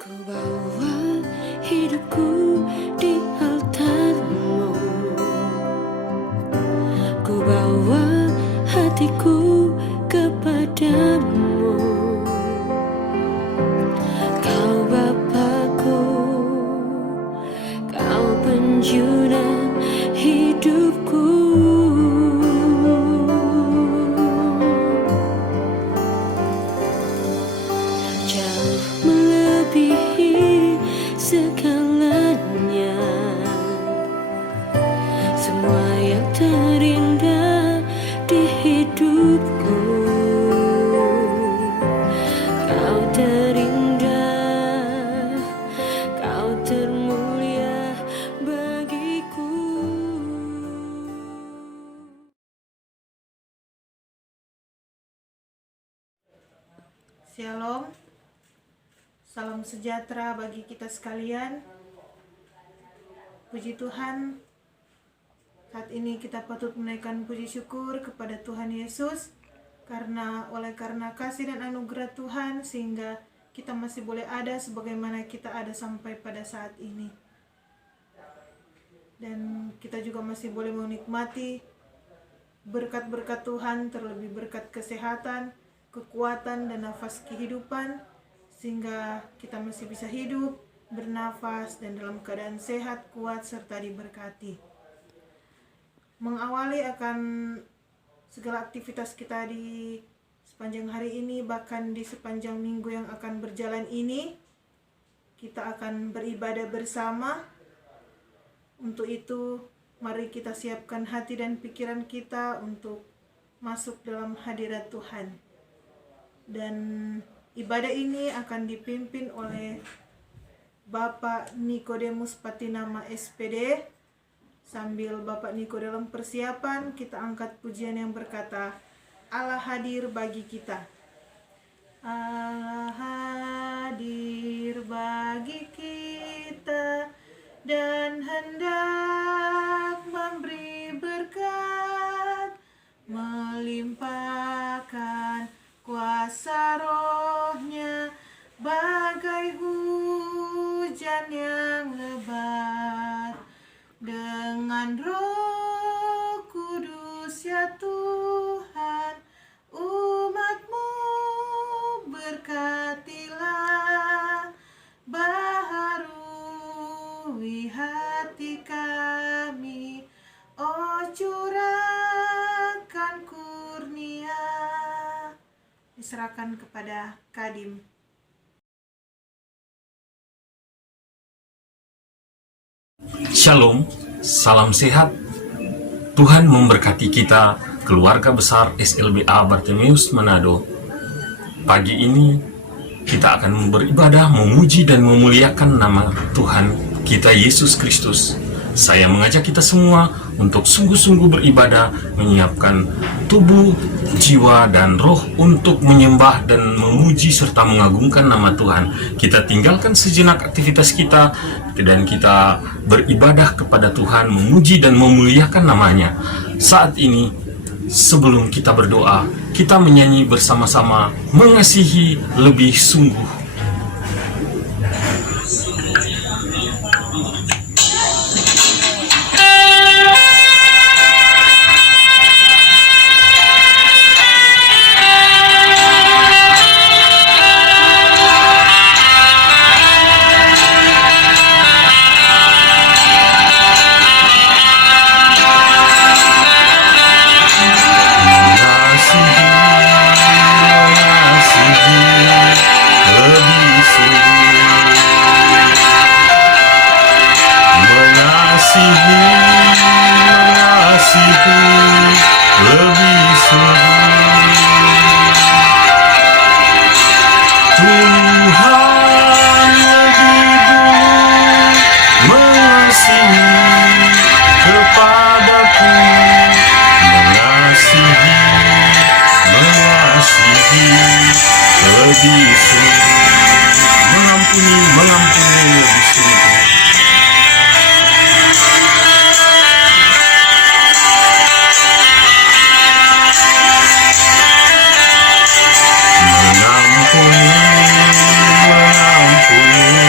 Ku bawa hidupku di altarmu, ku bawa hatiku kepadamu. Kau Bapakku, kau penjuru hidupku. Jauh melebihi segalanya, semua yang terindah di hidupku. Kau terindah, kau termulia bagiku. Shalom, salam sejahtera bagi kita sekalian. Puji Tuhan, saat ini kita patut menaikkan puji syukur kepada Tuhan Yesus karena kasih dan anugerah Tuhan sehingga kita masih boleh ada sebagaimana kita ada sampai pada saat ini. Dan kita juga masih boleh menikmati berkat-berkat Tuhan, terlebih berkat kesehatan, kekuatan dan nafas kehidupan, sehingga kita masih bisa hidup, bernafas, dan dalam keadaan sehat, kuat, serta diberkati. Mengawali akan segala aktivitas kita di sepanjang hari ini, bahkan di sepanjang minggu yang akan berjalan ini, kita akan beribadah bersama. Untuk itu, mari kita siapkan hati dan pikiran kita untuk masuk dalam hadirat Tuhan. Dan ibadah ini akan dipimpin oleh Bapak Nikodemus Patinama SPD. Sambil Bapak Niko dalam persiapan, kita angkat pujian yang berkata, Allah hadir bagi kita. Allah hadir bagi kita dan hendak memberi berkat, melimpahkan kuasa rohnya bagai hujan yang lebat. Dengan Roh Kudus ya Tuhan, umat-Mu berkatilah, baharui hati kami, oh curahkan kurnia. Diserahkan kepada Kadim. Shalom, salam sehat. Tuhan memberkati kita, keluarga besar SLBA Bartemius Manado. Pagi ini kita akan beribadah, memuji dan memuliakan nama Tuhan kita Yesus Kristus. Saya mengajak kita semua untuk sungguh-sungguh beribadah, menyiapkan tubuh, jiwa, dan roh untuk menyembah dan memuji serta mengagungkan nama Tuhan. Kita tinggalkan sejenak aktivitas kita dan kita beribadah kepada Tuhan, memuji dan memuliakan namanya. Saat ini, sebelum kita berdoa, kita menyanyi bersama-sama, mengasihi lebih sungguh. Mengampuni lebih sungguh. Mengampuni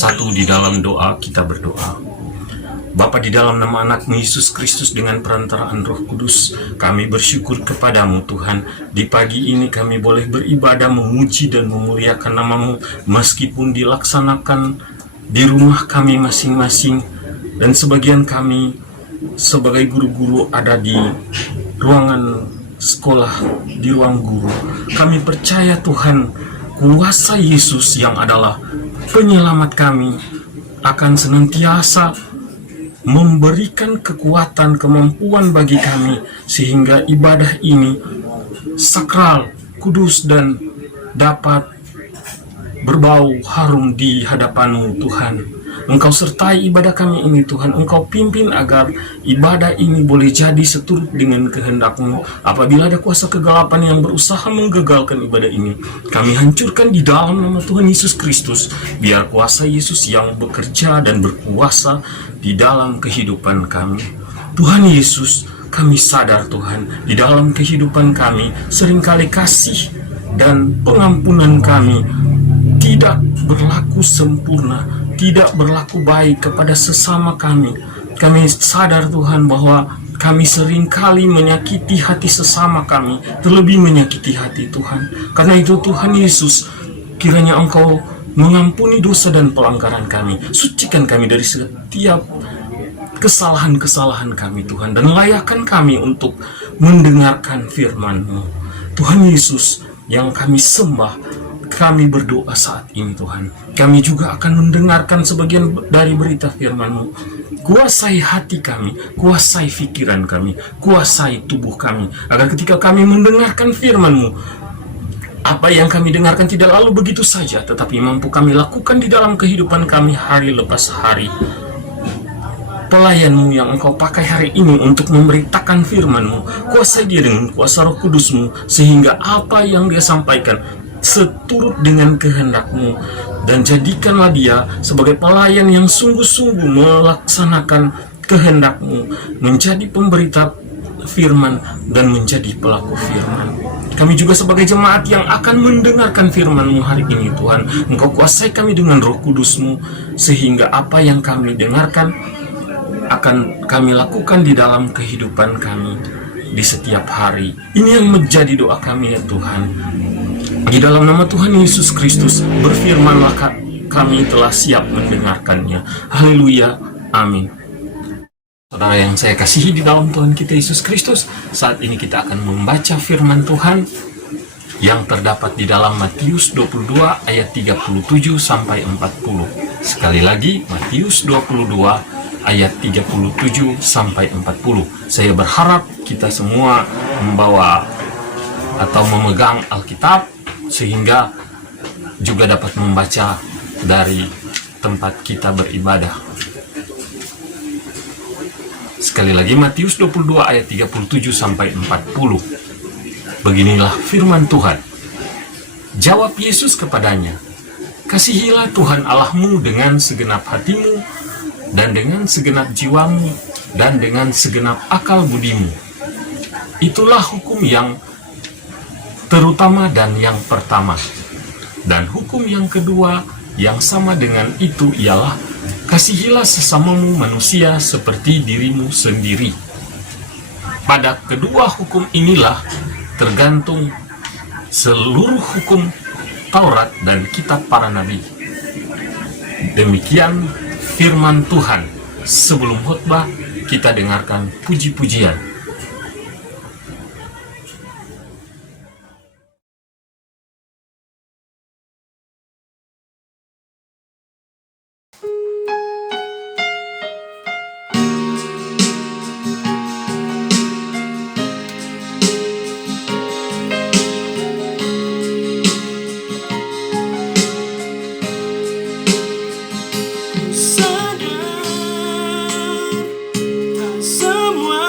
bersatu di dalam doa. Kita berdoa. Bapa, di dalam nama anak-Mu Yesus Kristus dengan perantaraan Roh Kudus, kami bersyukur kepadamu Tuhan. Di pagi ini kami boleh beribadah, memuji dan memuliakan nama-Mu, meskipun dilaksanakan di rumah kami masing-masing, dan sebagian kami sebagai guru-guru ada di ruangan sekolah, di ruang guru. Kami percaya Tuhan, kuasa Yesus yang adalah penyelamat kami akan senantiasa memberikan kekuatan, kemampuan bagi kami, sehingga ibadah ini sakral, kudus, dan dapat berbau harum di hadapan-Mu Tuhan. Engkau sertai ibadah kami ini Tuhan. Engkau pimpin agar ibadah ini boleh jadi seturut dengan kehendak-Mu. Apabila ada kuasa kegelapan yang berusaha menggagalkan ibadah ini, kami hancurkan di dalam nama Tuhan Yesus Kristus. Biar kuasa Yesus yang bekerja dan berkuasa di dalam kehidupan kami. Tuhan Yesus, kami sadar Tuhan, di dalam kehidupan kami seringkali kasih dan pengampunan kami tidak berlaku sempurna, tidak berlaku baik kepada sesama kami. Kami sadar Tuhan bahwa kami seringkali menyakiti hati sesama kami, terlebih menyakiti hati Tuhan. Karena itu Tuhan Yesus, kiranya Engkau mengampuni dosa dan pelanggaran kami. Sucikan kami dari setiap kesalahan-kesalahan kami Tuhan, dan layakkan kami untuk mendengarkan firman-Mu. Tuhan Yesus yang kami sembah, kami berdoa saat ini Tuhan. Kami juga akan mendengarkan sebagian dari berita firman-Mu. Kuasai hati kami, kuasai pikiran kami, kuasai tubuh kami, agar ketika kami mendengarkan firman-Mu, apa yang kami dengarkan tidak lalu begitu saja, tetapi mampu kami lakukan di dalam kehidupan kami hari lepas hari. Pelayan-Mu yang Engkau pakai hari ini untuk memberitakan firman-Mu, kuasai dia dengan kuasa Roh Kudus-Mu, sehingga apa yang dia sampaikan seturut dengan kehendak-Mu, dan jadikanlah dia sebagai pelayan yang sungguh-sungguh melaksanakan kehendak-Mu, menjadi pemberita firman dan menjadi pelaku firman. Kami juga sebagai jemaat yang akan mendengarkan firman-Mu hari ini Tuhan, Engkau kuasai kami dengan Roh Kudus-Mu, sehingga apa yang kami dengarkan akan kami lakukan di dalam kehidupan kami di setiap hari. Ini yang menjadi doa kami ya Tuhan. Di dalam nama Tuhan Yesus Kristus, berfirmanlah, kami telah siap mendengarkannya. Haleluya, amin. Saudara yang saya kasihi di dalam Tuhan kita Yesus Kristus, saat ini kita akan membaca firman Tuhan yang terdapat di dalam Matius 22 ayat 37 sampai 40. Sekali lagi, Matius 22 ayat 37 sampai 40. Saya berharap kita semua membawa atau memegang Alkitab, sehingga juga dapat membaca dari tempat kita beribadah. Sekali lagi, Matius 22 ayat 37 sampai 40. Beginilah firman Tuhan. Jawab Yesus kepadanya, kasihilah Tuhan Allahmu dengan segenap hatimu, dan dengan segenap jiwamu, dan dengan segenap akal budimu. Itulah hukum yang terutama dan yang pertama. Dan hukum yang kedua yang sama dengan itu ialah, kasihilah sesamamu manusia seperti dirimu sendiri. Pada kedua hukum inilah tergantung seluruh hukum Taurat dan kitab para nabi. Demikian firman Tuhan. Sebelum khotbah, kita dengarkan puji-pujian. Semua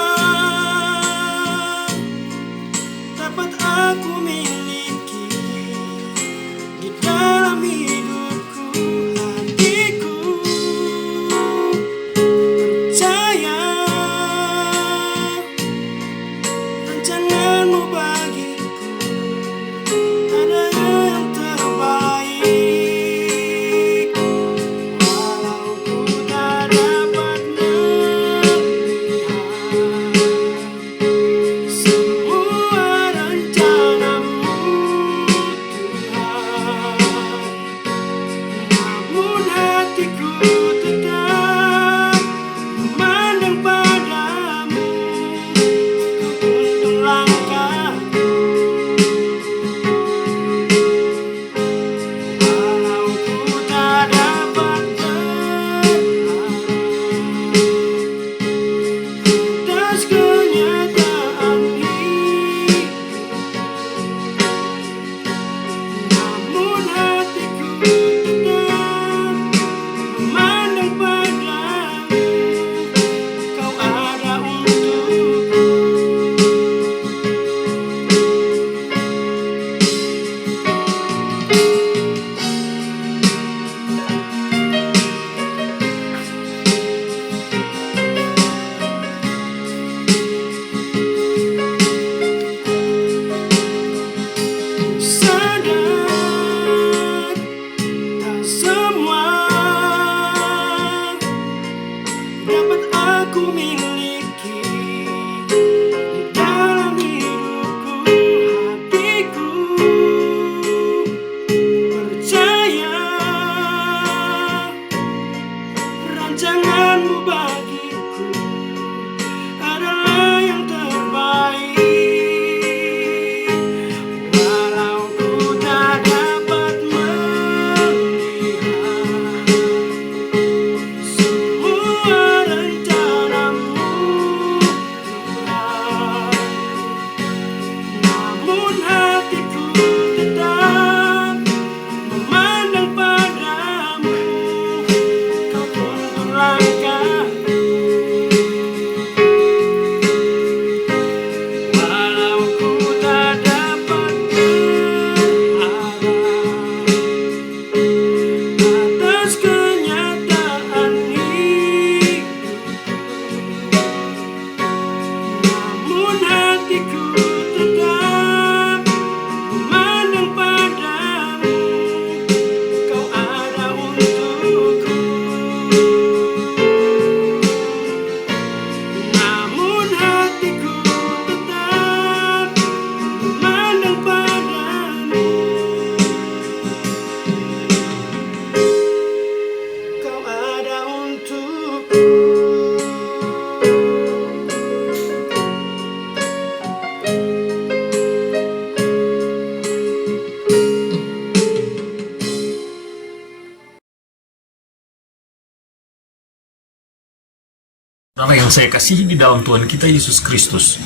Saudara yang saya kasihi di dalam Tuhan kita Yesus Kristus,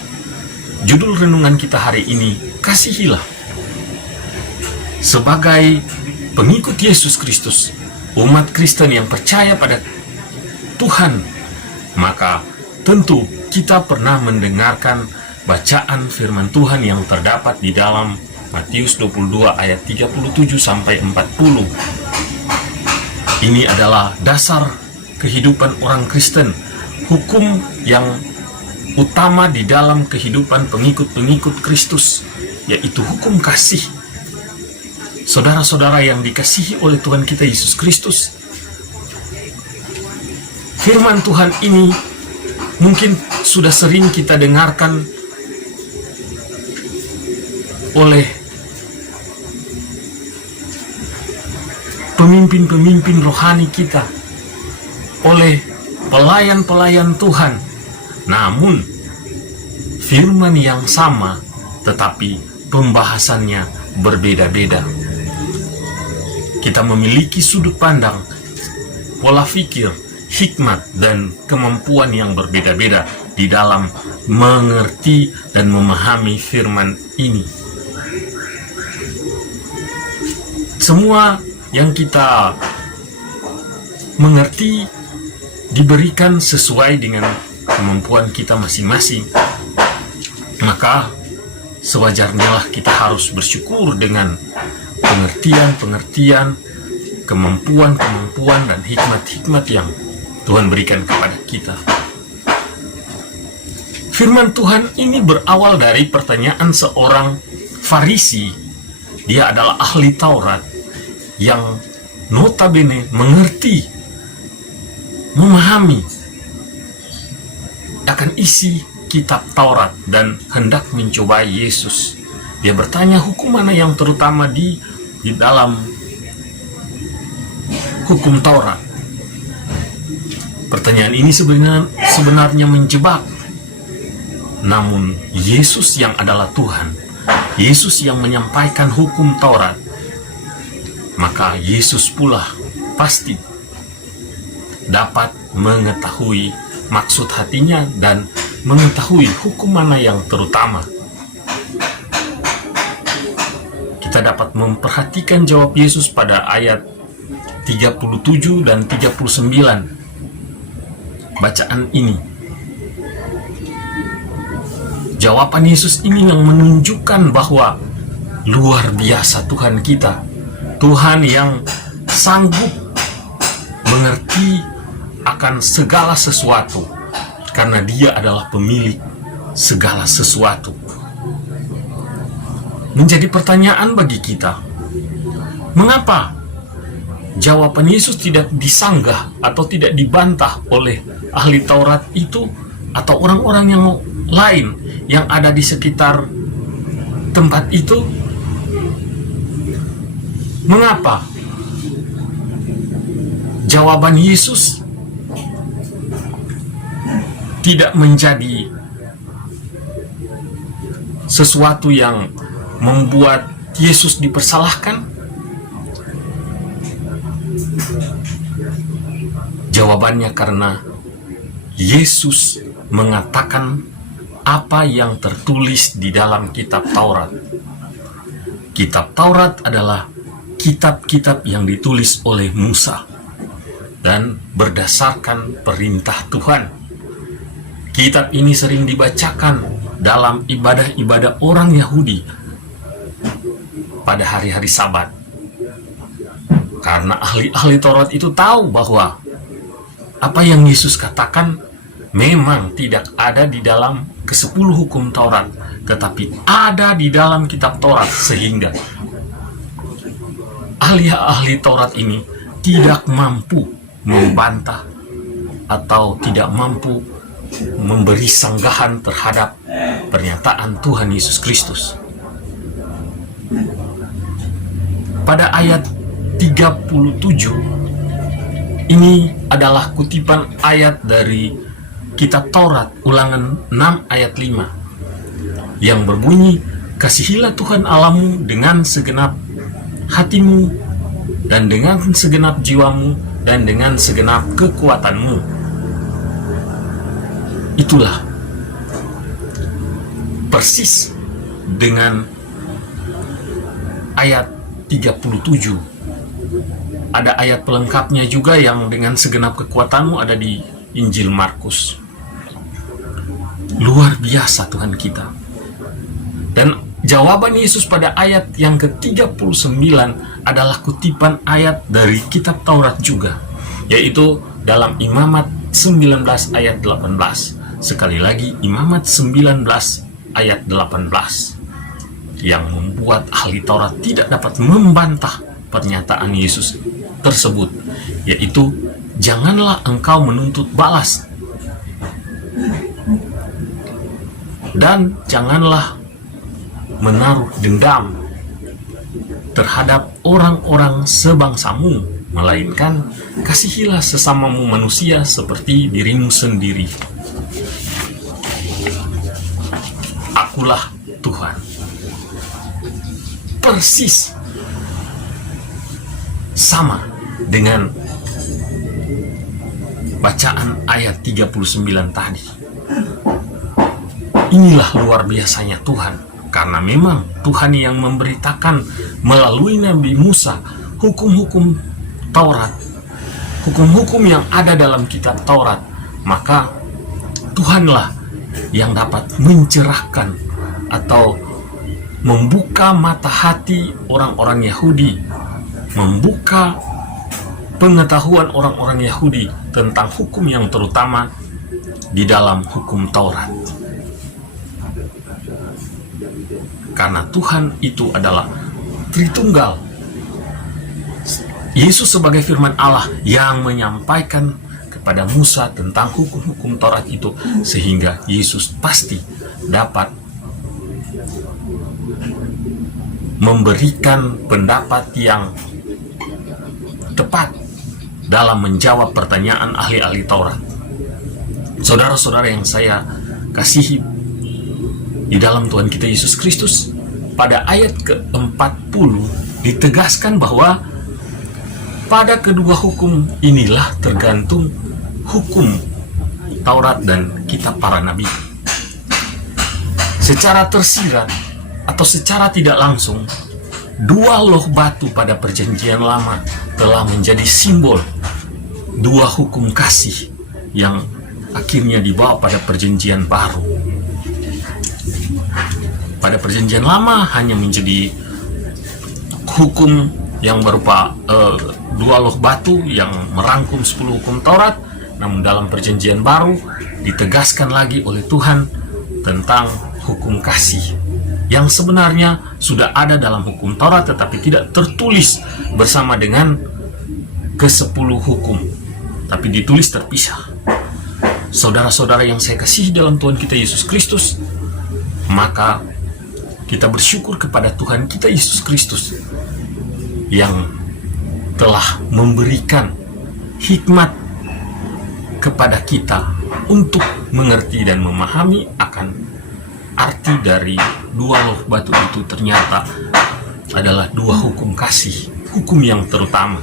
judul renungan kita hari ini, kasihilah. Sebagai pengikut Yesus Kristus, umat Kristen yang percaya pada Tuhan, maka tentu kita pernah mendengarkan bacaan firman Tuhan yang terdapat di dalam Matius 22 ayat 37 sampai 40. Ini adalah dasar kehidupan orang Kristen, hukum yang utama di dalam kehidupan pengikut-pengikut Kristus, yaitu hukum kasih. Saudara-saudara yang dikasihi oleh Tuhan kita Yesus Kristus, firman Tuhan ini mungkin sudah sering kita dengarkan oleh pemimpin-pemimpin rohani kita, oleh pelayan-pelayan Tuhan. Namun firman yang sama tetapi pembahasannya berbeda-beda. Kita memiliki sudut pandang, pola pikir, hikmat dan kemampuan yang berbeda-beda di dalam mengerti dan memahami firman ini. Semua yang kita mengerti diberikan sesuai dengan kemampuan kita masing-masing. Maka sewajarnya lah kita harus bersyukur dengan pengertian-pengertian, kemampuan-kemampuan dan hikmat-hikmat yang Tuhan berikan kepada kita. Firman Tuhan ini berawal dari pertanyaan seorang Farisi. Dia adalah ahli Taurat yang notabene mengerti, memahami akan isi kitab Taurat dan hendak mencobai Yesus. Dia bertanya hukum mana yang terutama di dalam hukum Taurat. Pertanyaan ini sebenarnya menjebak. Namun Yesus yang adalah Tuhan, Yesus yang menyampaikan hukum Taurat, maka Yesus pula pasti dapat mengetahui maksud hatinya dan mengetahui hukum mana yang terutama. Kita dapat memperhatikan jawab Yesus pada ayat 37 dan 39 bacaan ini. Jawaban Yesus ini yang menunjukkan bahwa luar biasa Tuhan kita, Tuhan yang sanggup mengerti akan segala sesuatu, karena Dia adalah pemilik segala sesuatu. Menjadi pertanyaan bagi kita, mengapa jawaban Yesus tidak disanggah atau tidak dibantah oleh ahli Taurat itu atau orang-orang yang lain yang ada di sekitar tempat itu? Mengapa jawaban Yesus tidak menjadi sesuatu yang membuat Yesus dipersalahkan? Jawabannya karena Yesus mengatakan apa yang tertulis di dalam kitab Taurat. Kitab Taurat adalah kitab-kitab yang ditulis oleh Musa dan berdasarkan perintah Tuhan. Kitab ini sering dibacakan dalam ibadah-ibadah orang Yahudi pada hari-hari Sabat. Karena ahli-ahli Taurat itu tahu bahwa apa yang Yesus katakan memang tidak ada di dalam ke-10 hukum Taurat, tetapi ada di dalam kitab Taurat, sehingga ahli-ahli Taurat ini tidak mampu membantah atau tidak mampu memberi sanggahan terhadap pernyataan Tuhan Yesus Kristus. Pada ayat 37 ini adalah kutipan ayat dari kitab Taurat, Ulangan 6 ayat 5, yang berbunyi, "Kasihilah Tuhan Allahmu dengan segenap hatimu dan dengan segenap jiwamu dan dengan segenap kekuatanmu." itulah persis dengan ayat 37. Ada ayat pelengkapnya juga yang dengan segenap kekuatanmu ada di Injil Markus. Luar biasa Tuhan kita. Dan jawaban Yesus pada ayat yang ke-39 adalah kutipan ayat dari kitab Taurat juga, yaitu dalam Imamat 19 ayat 18. Sekali lagi, Imamat 19 ayat 18 yang membuat ahli Taurat tidak dapat membantah pernyataan Yesus tersebut, yaitu janganlah engkau menuntut balas dan janganlah menaruh dendam terhadap orang-orang sebangsamu, melainkan kasihilah sesamamu manusia seperti dirimu sendiri. Akulah Tuhan. Persis sama dengan bacaan ayat 39 tadi. Inilah luar biasanya Tuhan, karena memang Tuhan yang memberitakan melalui Nabi Musa hukum-hukum Taurat, hukum-hukum yang ada dalam kitab Taurat. Maka Tuhanlah yang dapat mencerahkan atau membuka mata hati orang-orang Yahudi, membuka pengetahuan orang-orang Yahudi tentang hukum yang terutama di dalam hukum Taurat. Karena Tuhan itu adalah Tritunggal. Yesus sebagai firman Allah yang menyampaikan kepada Musa tentang hukum-hukum Taurat itu, sehingga Yesus pasti dapat memberikan pendapat yang tepat dalam menjawab pertanyaan ahli-ahli Taurat. Saudara-saudara yang saya kasihi di dalam Tuhan kita Yesus Kristus, pada ayat ke-40 ditegaskan bahwa pada kedua hukum inilah tergantung hukum Taurat dan kitab para nabi. Secara tersirat atau secara tidak langsung, dua loh batu pada perjanjian lama telah menjadi simbol dua hukum kasih yang akhirnya dibawa pada perjanjian baru. Pada perjanjian lama hanya menjadi hukum yang berupa dua loh batu yang merangkum 10 hukum Taurat, namun dalam perjanjian baru ditegaskan lagi oleh Tuhan tentang hukum kasih yang sebenarnya sudah ada dalam hukum Taurat tetapi tidak tertulis bersama dengan ke-10 hukum, tapi ditulis terpisah. Saudara-saudara yang saya kasihi dalam Tuhan kita Yesus Kristus, maka kita bersyukur kepada Tuhan kita Yesus Kristus yang telah memberikan hikmat kepada kita untuk mengerti dan memahami akan arti dari dua loh batu itu ternyata adalah dua hukum kasih, hukum yang terutama.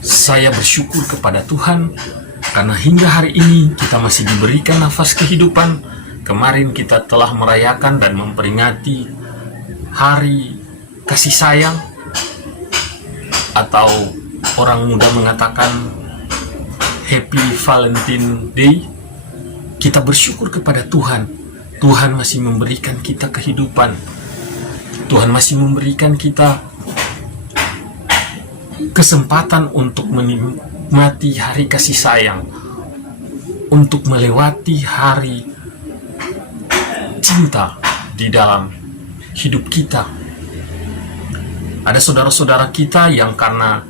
Saya bersyukur kepada Tuhan karena hingga hari ini kita masih diberikan nafas kehidupan. Kemarin kita telah merayakan dan memperingati hari kasih sayang, atau orang muda mengatakan Happy Valentine Day. Kita bersyukur kepada Tuhan. Tuhan masih memberikan kita kehidupan. Tuhan masih memberikan kita kesempatan untuk menikmati hari kasih sayang, untuk melewati hari cinta di dalam hidup kita. Ada saudara-saudara kita yang karena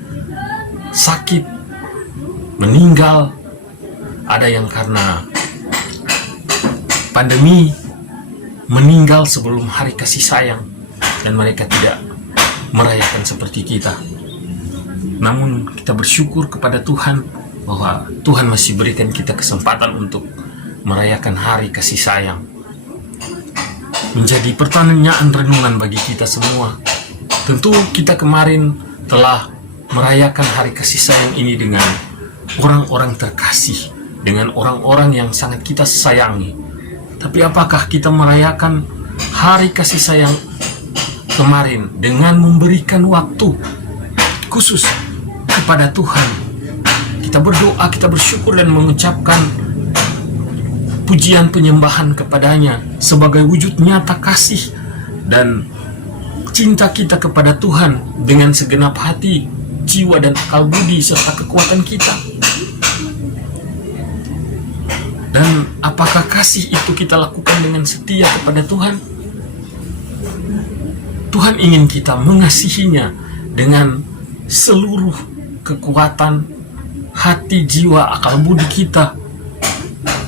sakit meninggal, ada yang karena pandemi meninggal sebelum hari kasih sayang, dan mereka tidak merayakan seperti kita. Namun kita bersyukur kepada Tuhan bahwa Tuhan masih berikan kita kesempatan untuk merayakan hari kasih sayang. Menjadi pertanyaan renungan bagi kita semua. Tentu kita kemarin telah merayakan hari kasih sayang ini dengan orang-orang terkasih, dengan orang-orang yang sangat kita sayangi. Tapi apakah kita merayakan hari kasih sayang kemarin dengan memberikan waktu khusus kepada Tuhan? Kita berdoa, kita bersyukur dan mengucapkan pujian penyembahan kepadanya sebagai wujud nyata kasih dan cinta kita kepada Tuhan dengan segenap hati, jiwa dan akal budi serta kekuatan kita. Dan apakah kasih itu kita lakukan dengan setia kepada Tuhan? Tuhan ingin kita mengasihinya dengan seluruh kekuatan hati, jiwa, akal budi kita.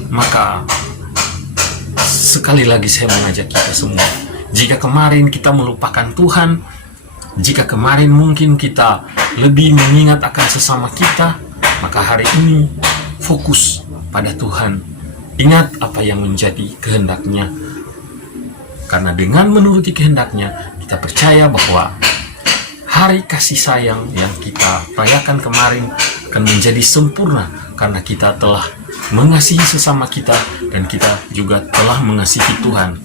Maka sekali lagi saya mengajak kita semua, jika kemarin kita melupakan Tuhan, jika kemarin mungkin kita lebih mengingat akan sesama kita, maka hari ini fokus pada Tuhan. Ingat apa yang menjadi kehendaknya. Karena dengan menuruti kehendaknya, kita percaya bahwa hari kasih sayang yang kita rayakan kemarin akan menjadi sempurna karena kita telah mengasihi sesama kita dan kita juga telah mengasihi Tuhan.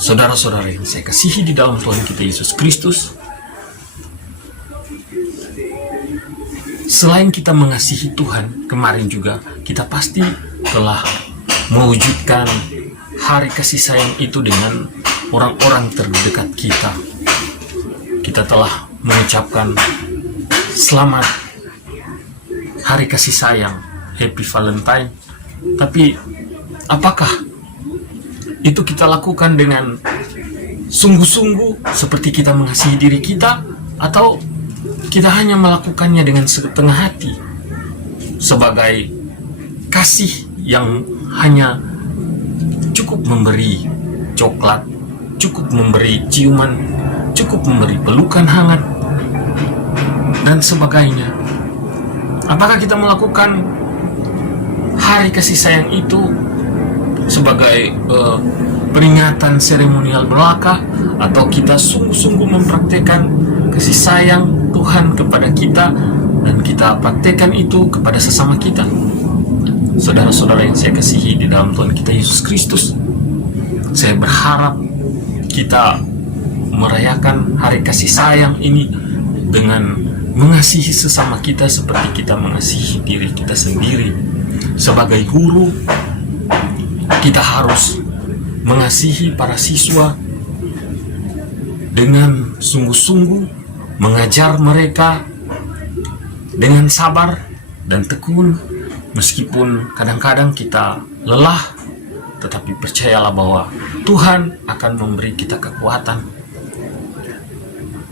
Saudara-saudara yang saya kasihi di dalam Tuhan kita Yesus Kristus, selain kita mengasihi Tuhan, kemarin juga kita pasti telah mewujudkan hari kasih sayang itu dengan orang-orang terdekat kita. Kita telah mengucapkan selamat hari kasih sayang, Happy Valentine. Tapi apakah itu kita lakukan dengan sungguh-sungguh seperti kita mengasihi diri kita, atau kita hanya melakukannya dengan setengah hati sebagai kasih yang hanya cukup memberi coklat, cukup memberi ciuman, cukup memberi pelukan hangat dan sebagainya? Apakah kita melakukan hari kasih sayang itu sebagai peringatan seremonial belaka, atau kita sungguh-sungguh mempraktekkan kasih sayang Tuhan kepada kita dan kita praktekkan itu kepada sesama kita? Saudara-saudara yang saya kasihi di dalam Tuhan kita Yesus Kristus, saya berharap kita merayakan hari kasih sayang ini dengan mengasihi sesama kita seperti kita mengasihi diri kita sendiri. Sebagai guru, kita harus mengasihi para siswa dengan sungguh-sungguh, mengajar mereka dengan sabar dan tekun. Meskipun kadang-kadang kita lelah, tetapi percayalah bahwa Tuhan akan memberi kita kekuatan.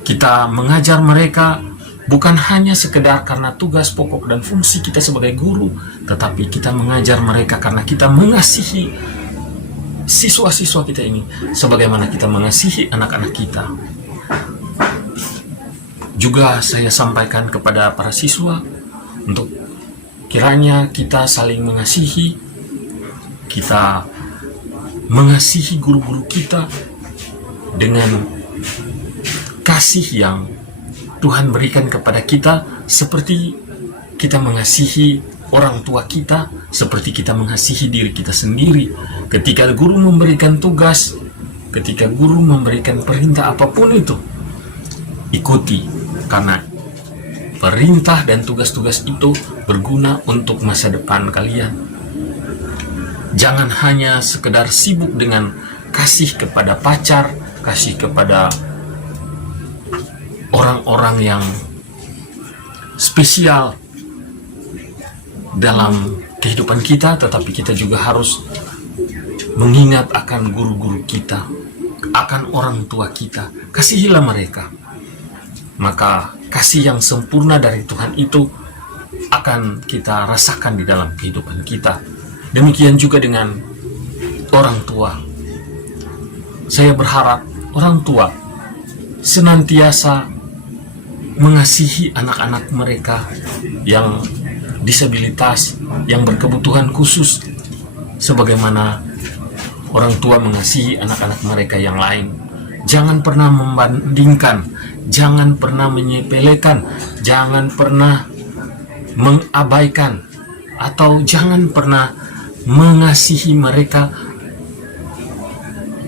Kita mengajar mereka bukan hanya sekedar karena tugas pokok dan fungsi kita sebagai guru, tetapi kita mengajar mereka karena kita mengasihi siswa-siswa kita ini sebagaimana kita mengasihi anak-anak kita. Juga saya sampaikan kepada para siswa untuk kiranya kita saling mengasihi, kita mengasihi guru-guru kita dengan kasih yang Tuhan berikan kepada kita, seperti kita mengasihi orang tua kita, seperti kita mengasihi diri kita sendiri. Ketika guru memberikan tugas, ketika guru memberikan perintah apapun itu, ikuti, karena perintah dan tugas-tugas itu berguna untuk masa depan kalian. Jangan hanya sekedar sibuk dengan kasih kepada pacar, kasih kepada orang-orang yang spesial dalam kehidupan kita, tetapi kita juga harus mengingat akan guru-guru kita, akan orang tua kita. Kasihilah mereka. Maka kasih yang sempurna dari Tuhan itu akan kita rasakan di dalam kehidupan kita. Demikian juga dengan orang tua. Saya berharap orang tua senantiasa mengasihi anak-anak mereka yang disabilitas, yang berkebutuhan khusus, sebagaimana orang tua mengasihi anak-anak mereka yang lain. Jangan pernah membandingkan jangan pernah menyepelekan, jangan pernah mengabaikan, atau jangan pernah mengasihi mereka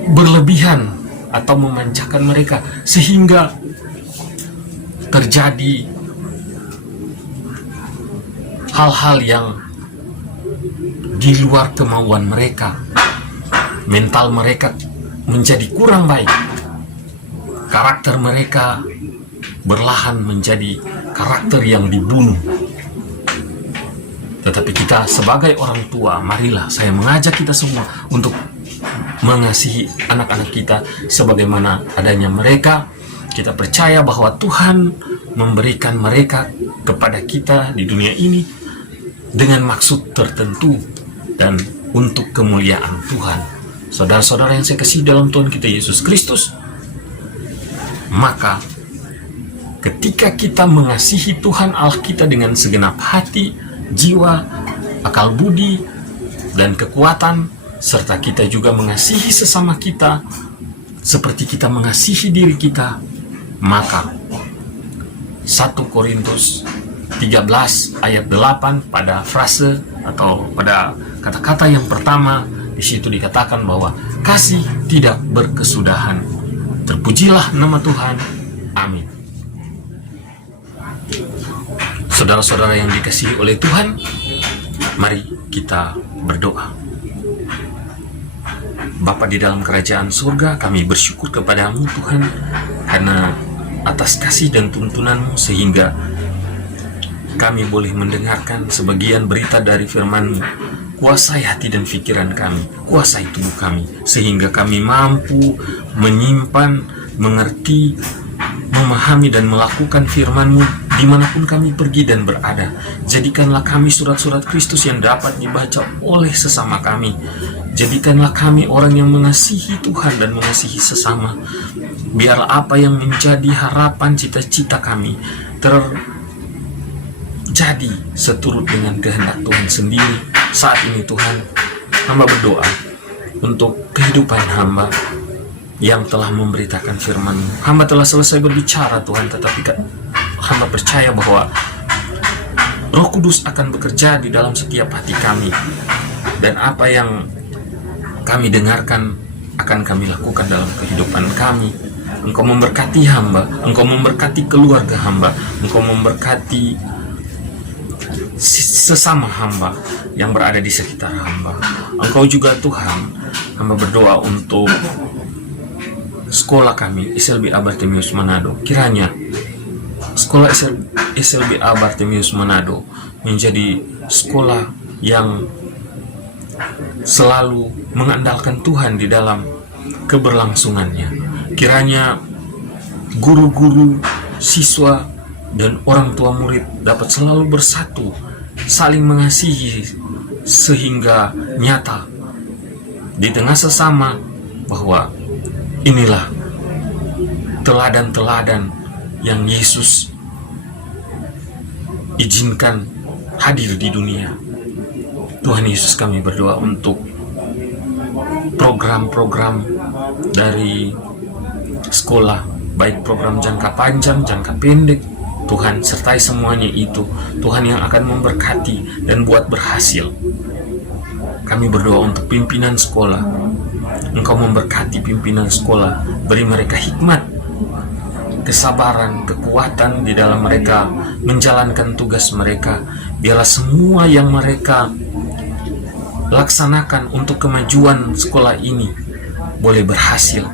berlebihan atau memanjakan mereka sehingga terjadi hal-hal yang di luar kemauan mereka. Mental mereka menjadi kurang baik, karakter mereka berlahan menjadi karakter yang dibunuh. Tetapi kita sebagai orang tua, marilah saya mengajak kita semua untuk mengasihi anak-anak kita sebagaimana adanya mereka. Kita percaya bahwa Tuhan memberikan mereka kepada kita di dunia ini dengan maksud tertentu dan untuk kemuliaan Tuhan. Saudara-saudara yang saya kasih dalam Tuhan kita Yesus Kristus, maka ketika kita mengasihi Tuhan Allah kita dengan segenap hati, jiwa, akal budi, dan kekuatan, serta kita juga mengasihi sesama kita seperti kita mengasihi diri kita, maka 1 Korintus 13 ayat 8 pada frase atau pada kata-kata yang pertama, di situ dikatakan bahwa kasih tidak berkesudahan. Terpujilah nama Tuhan. Amin. Saudara-saudara yang dikasihi oleh Tuhan, mari kita berdoa. Bapa di dalam kerajaan surga, kami bersyukur kepadamu Tuhan karena atas kasih dan tuntunan-Mu sehingga kami boleh mendengarkan sebagian berita dari firman-Mu. Kuasai hati dan pikiran kami, kuasai tubuh kami, sehingga kami mampu menyimpan, mengerti, memahami dan melakukan firman-Mu dimanapun kami pergi dan berada. Jadikanlah kami surat-surat Kristus yang dapat dibaca oleh sesama kami. Jadikanlah kami orang yang mengasihi Tuhan dan mengasihi sesama. Biarlah apa yang menjadi harapan cita-cita kami terjadi seturut dengan kehendak Tuhan sendiri. Saat ini Tuhan, hamba berdoa untuk kehidupan hamba yang telah memberitakan firman-Mu. Hamba telah selesai berbicara Tuhan, tetapi hamba percaya bahwa Roh Kudus akan bekerja di dalam setiap hati kami, dan apa yang kami dengarkan akan kami lakukan dalam kehidupan kami. Engkau memberkati hamba, Engkau memberkati keluarga hamba, Engkau memberkati sesama hamba yang berada di sekitar hamba. Engkau juga Tuhan, hamba berdoa untuk sekolah kami SLBA Bartimius Manado. Kiranya sekolah SLBA Bartimius Manado menjadi sekolah yang selalu mengandalkan Tuhan di dalam keberlangsungannya. Kiranya guru-guru, siswa, dan orang tua murid dapat selalu bersatu, saling mengasihi, sehingga nyata di tengah sesama bahwa inilah teladan-teladan yang Yesus izinkan hadir di dunia. Tuhan Yesus, kami berdoa untuk program-program dari sekolah, baik program jangka panjang, jangka pendek. Tuhan, sertai semuanya itu. Tuhan yang akan memberkati dan buat berhasil. Kami berdoa untuk pimpinan sekolah. Engkau memberkati pimpinan sekolah. Beri mereka hikmat, kesabaran, kekuatan di dalam mereka menjalankan tugas mereka. Biarlah semua yang mereka laksanakan untuk kemajuan sekolah ini boleh berhasil.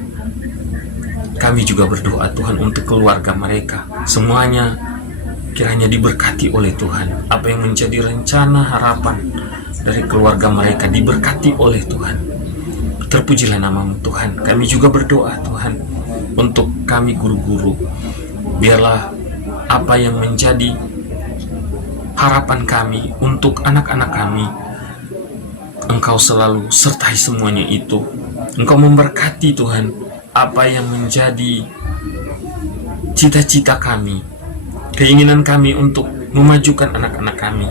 Kami juga berdoa Tuhan untuk keluarga mereka. Semuanya kiranya diberkati oleh Tuhan. Apa yang menjadi rencana harapan dari keluarga mereka diberkati oleh Tuhan. Terpujilah nama-Mu Tuhan. Kami juga berdoa Tuhan untuk kami guru-guru. Biarlah apa yang menjadi harapan kami untuk anak-anak kami, Engkau selalu sertai semuanya itu. Engkau memberkati Tuhan apa yang menjadi cita-cita kami, keinginan kami untuk memajukan anak-anak kami.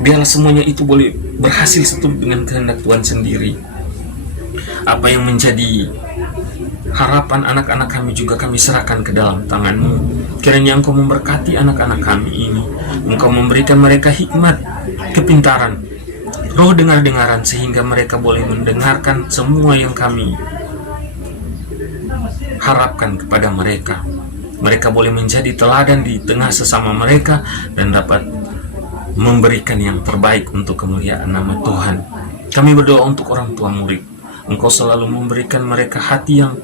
Biarlah semuanya itu boleh berhasil seturut dengan kehendak Tuhan sendiri. Apa yang menjadi harapan anak-anak kami juga kami serahkan ke dalam tangan-Mu. Kiranya Engkau memberkati anak-anak kami ini. Engkau memberikan mereka hikmat, kepintaran, roh dengar-dengaran, sehingga mereka boleh mendengarkan semua yang kami harapkan kepada mereka. Mereka boleh menjadi teladan di tengah sesama mereka dan dapat memberikan yang terbaik untuk kemuliaan nama Tuhan. Kami berdoa untuk orang tua murid. Engkau selalu memberikan mereka hati yang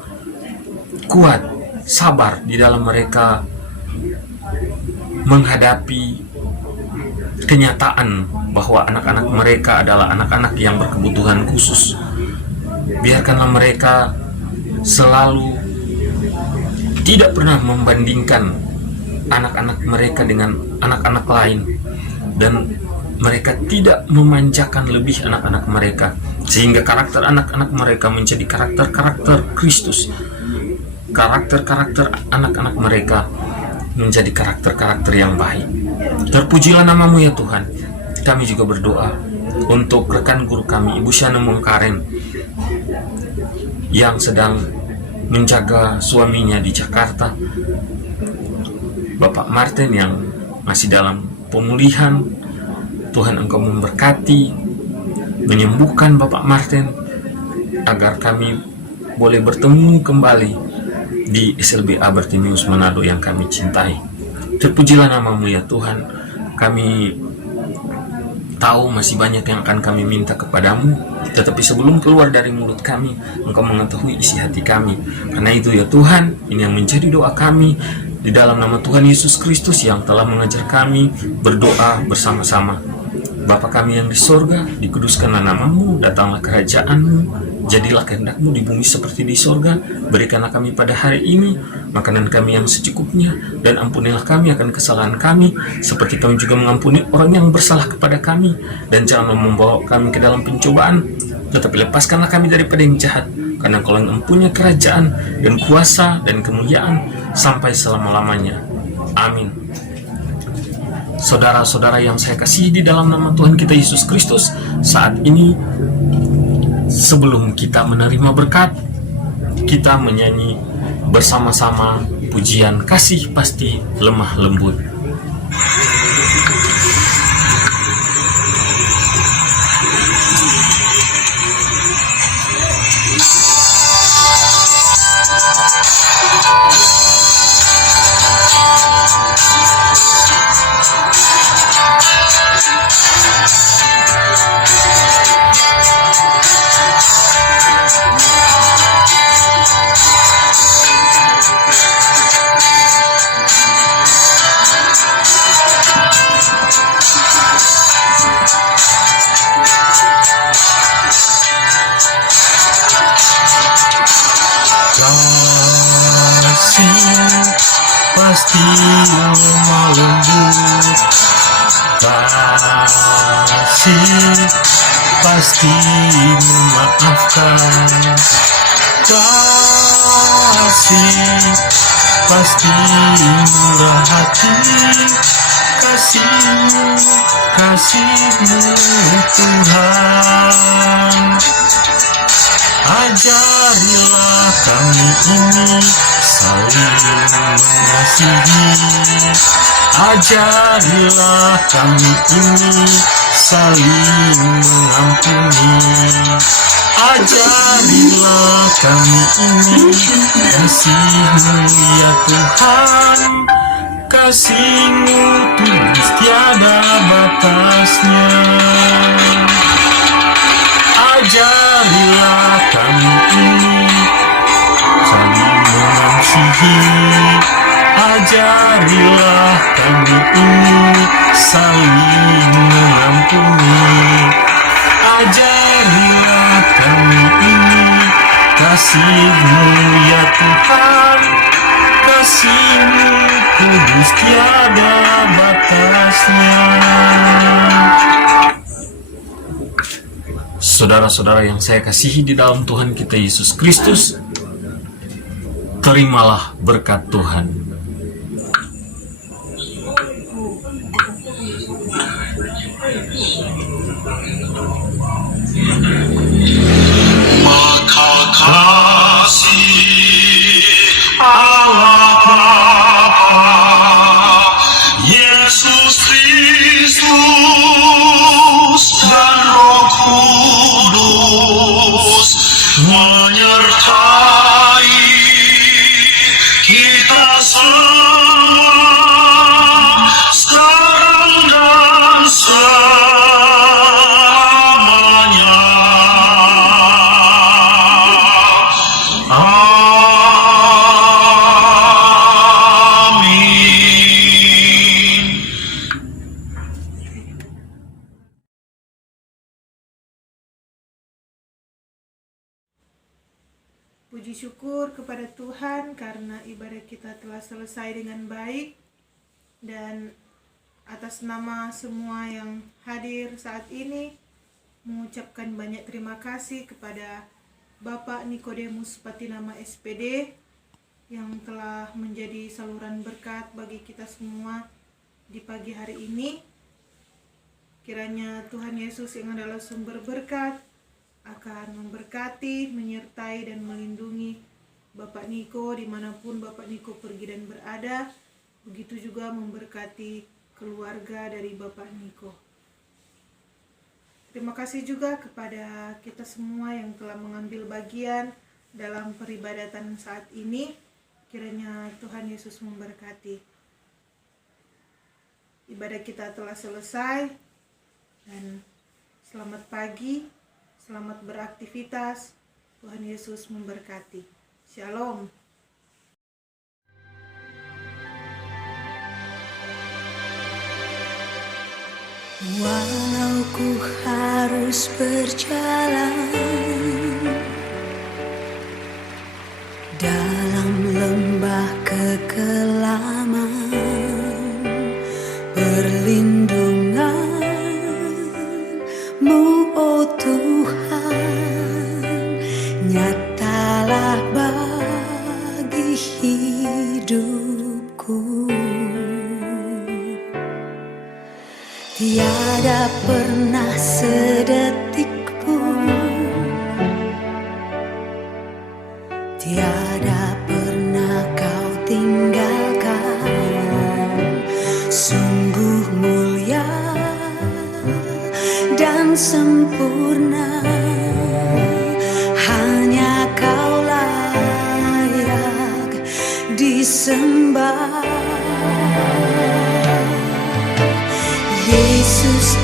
kuat, sabar di dalam mereka menghadapi kenyataan bahwa anak-anak mereka adalah anak-anak yang berkebutuhan khusus. Biarkanlah mereka selalu tidak pernah membandingkan anak-anak mereka dengan anak-anak lain, dan mereka tidak memanjakan lebih anak-anak mereka, sehingga karakter anak-anak mereka menjadi karakter-karakter Kristus. Karakter-karakter anak-anak mereka menjadi karakter-karakter yang baik. Terpujilah nama-Mu ya Tuhan. Kami juga berdoa untuk rekan guru kami, Ibu Shana Mongkaren, yang sedang menjaga suaminya di Jakarta, Bapak Martin yang masih dalam pemulihan. Tuhan Engkau memberkati, menyembuhkan Bapak Martin, agar kami boleh bertemu kembali di SLBA Bartimius Manado yang kami cintai. Terpujilah nama-Mu ya Tuhan. Kami tahu masih banyak yang akan kami minta kepadamu, tetapi sebelum keluar dari mulut kami, Engkau mengetahui isi hati kami. Karena itu ya Tuhan, ini yang menjadi doa kami di dalam nama Tuhan Yesus Kristus yang telah mengajar kami berdoa bersama-sama. Bapa kami yang di sorga, dikuduskanlah nama-Mu, datanglah kerajaan-Mu, jadilah kehendak-Mu di bumi seperti di sorga. Berikanlah kami pada hari ini makanan kami yang secukupnya, dan ampunilah kami akan kesalahan kami, seperti kami juga mengampuni orang yang bersalah kepada kami. Dan janganlah membawa kami ke dalam pencobaan, tetapi lepaskanlah kami daripada yang jahat, karena Engkau yang mempunyai kerajaan dan kuasa dan kemuliaan sampai selama-lamanya. Amin. Saudara-saudara yang saya kasihi di dalam nama Tuhan kita Yesus Kristus, saat ini sebelum kita menerima berkat, kita menyanyi bersama-sama pujian Kasih Pasti Lemah Lembut. Pasti lemah lembut, kasih pasti memaafkan, kasih pasti murah hati, kasih-Mu Tuhan. Ajarilah kami ini saling mengasihi, ajarilah kami ini saling mengampuni, ajarilah kami ini kasih-Mu ya Tuhan. Kasih-Mu tulus tiada batasnya. Ajarilah kami ini saling mengasihi, ajarilah kami ini saling mengampuni, ajarilah kami ini kasih-Mu ya Tuhan. Kasih-Mu kudus tiada batasnya. Saudara-saudara yang saya kasihi di dalam Tuhan kita Yesus Kristus, terimalah berkat Tuhan. Maka kasih Puji syukur kepada Tuhan karena ibadah kita telah selesai dengan baik, dan atas nama semua yang hadir saat ini mengucapkan banyak terima kasih kepada Bapak Nikodemus Patinama SPD yang telah menjadi saluran berkat bagi kita semua di pagi hari ini. Kiranya Tuhan Yesus yang adalah sumber berkat akan memberkati, menyertai, dan melindungi Bapak Niko dimanapun Bapak Niko pergi dan berada. Begitu juga memberkati keluarga dari Bapak Niko. Terima kasih juga kepada kita semua yang telah mengambil bagian dalam peribadatan saat ini. Kiranya Tuhan Yesus memberkati. Ibadah kita telah selesai, dan selamat pagi. Selamat beraktivitas. Tuhan Yesus memberkati. Shalom. Walau ku harus berjalan dalam lembah kekelaman, perlindungan-Mu, oh Tuhan, nyatalah bagi hidupku. Tiada pernah sedetik pun, tiada pernah Kau tinggalkan. Sungguh mulia dan sempurna, hanya Kau layak disembah. Yesus.